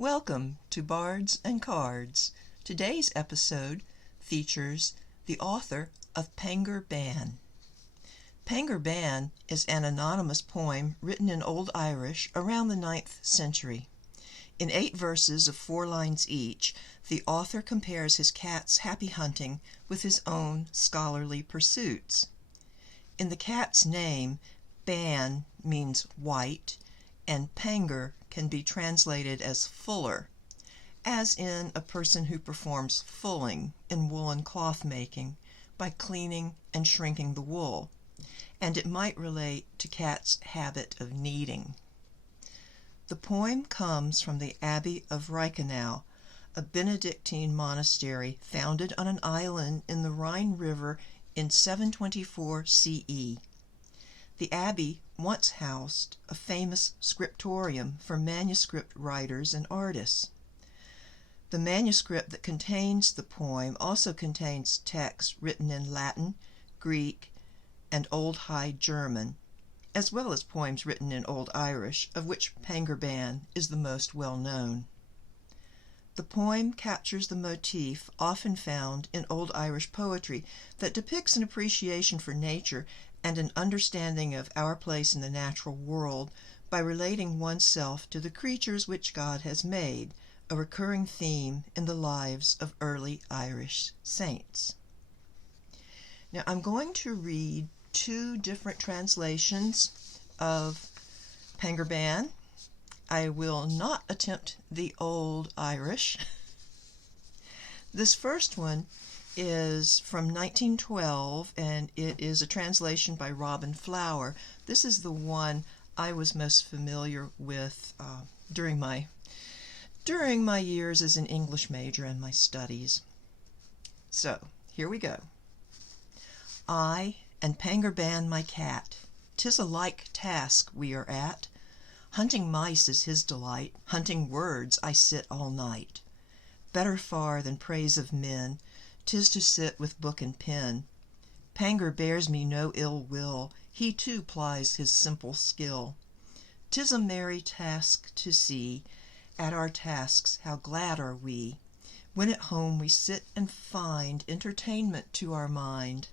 Welcome to Bards and Cards. Today's episode features the author of Pangur Ban. Pangur Ban is an anonymous poem written in Old Irish around the 9th century. In 8 verses of 4 lines each, the author compares his cat's happy hunting with his own scholarly pursuits. In the cat's name, Ban means white, and Pangur can be translated as fuller, as in a person who performs fulling in woolen cloth making by cleaning and shrinking the wool, and it might relate to cats' habit of kneading. The poem comes from the Abbey of Reichenau, a Benedictine monastery founded on an island in the Rhine River in 724 CE. The abbey once housed a famous scriptorium for manuscript writers and artists. The manuscript that contains the poem also contains texts written in Latin, Greek, and Old High German, as well as poems written in Old Irish, of which Pangur Ban is the most well known. The poem captures the motif often found in Old Irish poetry that depicts an appreciation for nature and an understanding of our place in the natural world by relating oneself to the creatures which God has made, a recurring theme in the lives of early Irish saints. Now I'm going to read 2 different translations of Pangur Ban. I will not attempt the Old Irish. This first one is from 1912, and it is a translation by Robin Flower. This is the one I was most familiar with during my years as an English major and my studies. So, here we go. I and Pangur Ban my cat, 'tis a like task we are at. Hunting mice is his delight, hunting words I sit all night. Better far than praise of men, 'tis to sit with book and pen. Pangur bears me no ill will, he too plies his simple skill. 'Tis a merry task to see, at our tasks how glad are we, when at home we sit and find entertainment to our mind.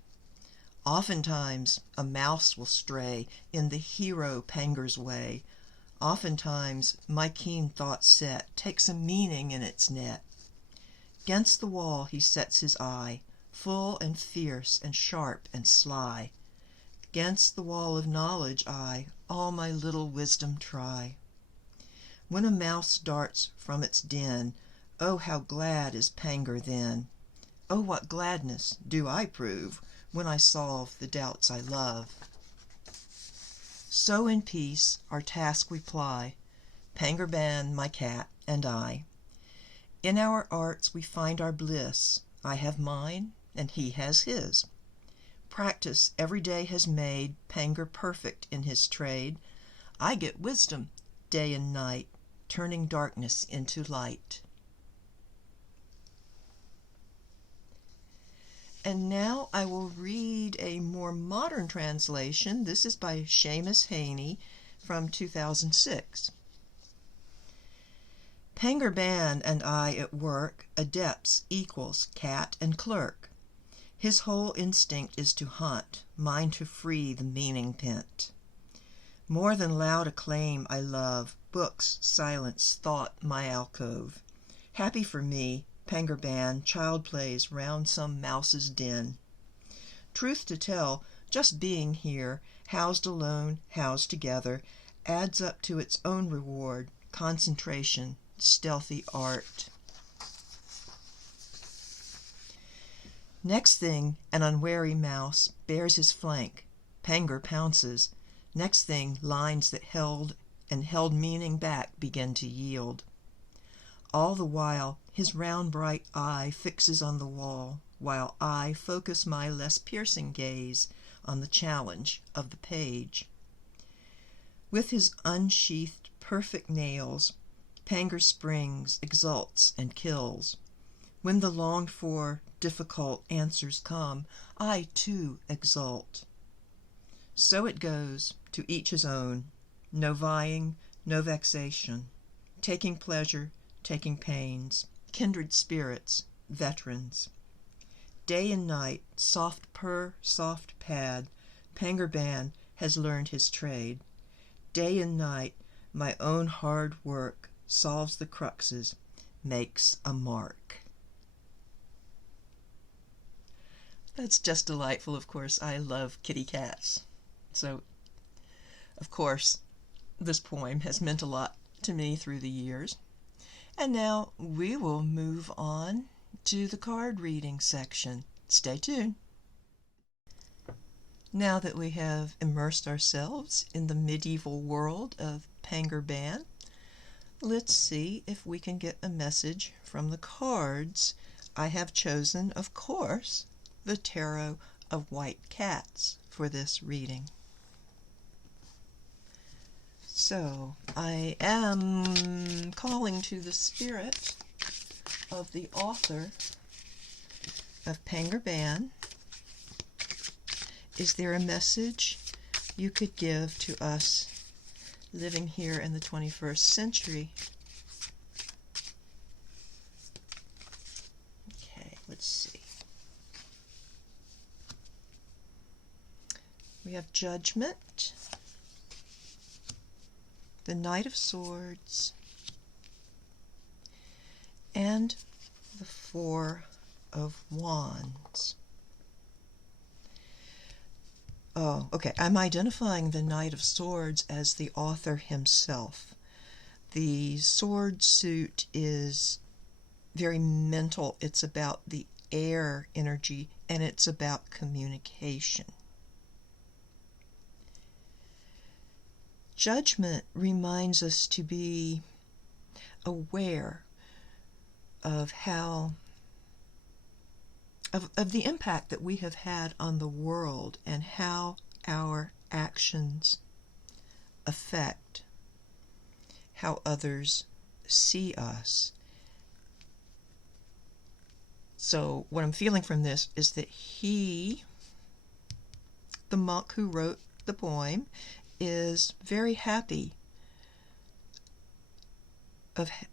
Oftentimes a mouse will stray in the hero Pangur's way. Oftentimes my keen thought set takes a meaning in its net. 'Gainst the wall he sets his eye, full and fierce and sharp and sly. 'Gainst the wall of knowledge I all my little wisdom try. When a mouse darts from its den, oh how glad is Pangur then! Oh what gladness do I prove when I solve the doubts I love. So in peace our task we ply, Pangur Ban my cat and I. In our arts we find our bliss, I have mine and he has his. Practice every day has made Pangur perfect in his trade. I get wisdom day and night, turning darkness into light. And now I will read a more modern translation. This is by Seamus Haney from 2006. Pangur Ban and I at work, adepts equals cat and clerk. His whole instinct is to hunt, mine to free the meaning pent. More than loud acclaim I love, books, silence, thought my alcove. Happy for me, Pangur Ban child plays round some mouse's den. Truth to tell, just being here, housed alone, housed together, adds up to its own reward, concentration, stealthy art. Next thing, an unwary mouse bares his flank. Pangur pounces. Next thing, lines that held meaning back begin to yield. All the while, his round bright eye fixes on the wall, while I focus my less piercing gaze on the challenge of the page. With his unsheathed perfect nails, Pangur springs, exults, and kills. When the longed-for, difficult answers come, I too exult. So it goes, to each his own, no vying, no vexation, taking pleasure taking pains, kindred spirits, veterans. Day and night, soft purr, soft pad, Pangur Ban has learned his trade. Day and night, my own hard work solves the cruxes, makes a mark. That's just delightful, of course. I love kitty cats. So, of course, this poem has meant a lot to me through the years. And now we will move on to the card reading section. Stay tuned. Now that we have immersed ourselves in the medieval world of Pangur Ban, let's see if we can get a message from the cards. I have chosen, of course, the Tarot of White Cats for this reading. So, I am calling to the spirit of the author of Pangur Ban. Is there a message you could give to us living here in the 21st century? Okay, let's see. We have Judgment, the Knight of Swords, and the Four of Wands. Oh, okay. I'm identifying the Knight of Swords as the author himself. The sword suit is very mental. It's about the air energy, and it's about communication. Judgment reminds us to be aware of how of the impact that we have had on the world and how our actions affect how others see us. So what I'm feeling from this is that he, the monk who wrote the poem, is very happy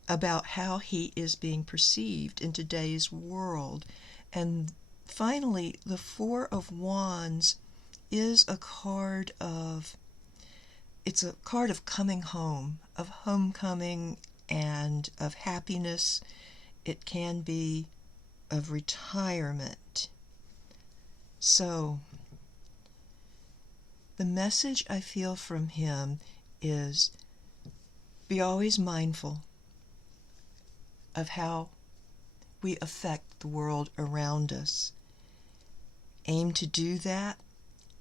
about how he is being perceived in today's world. And finally, the Four of Wands is a card of, it's a card of coming home, of homecoming and of happiness. It can be of retirement. So, the message I feel from him is be always mindful of how we affect the world around us. Aim to do that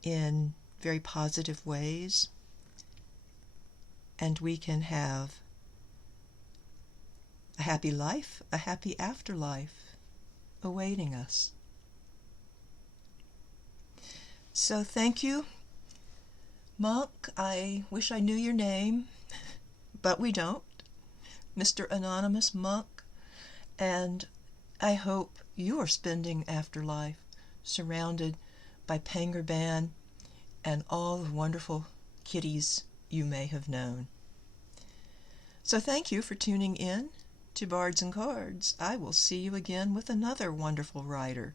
in very positive ways, and we can have a happy life, a happy afterlife awaiting us. So thank you, Monk. I wish I knew your name, but we don't. Mr. Anonymous Monk. And I hope you are spending afterlife surrounded by Pangur Ban and all the wonderful kitties you may have known. So thank you for tuning in to Bards and Cards. I will see you again with another wonderful writer.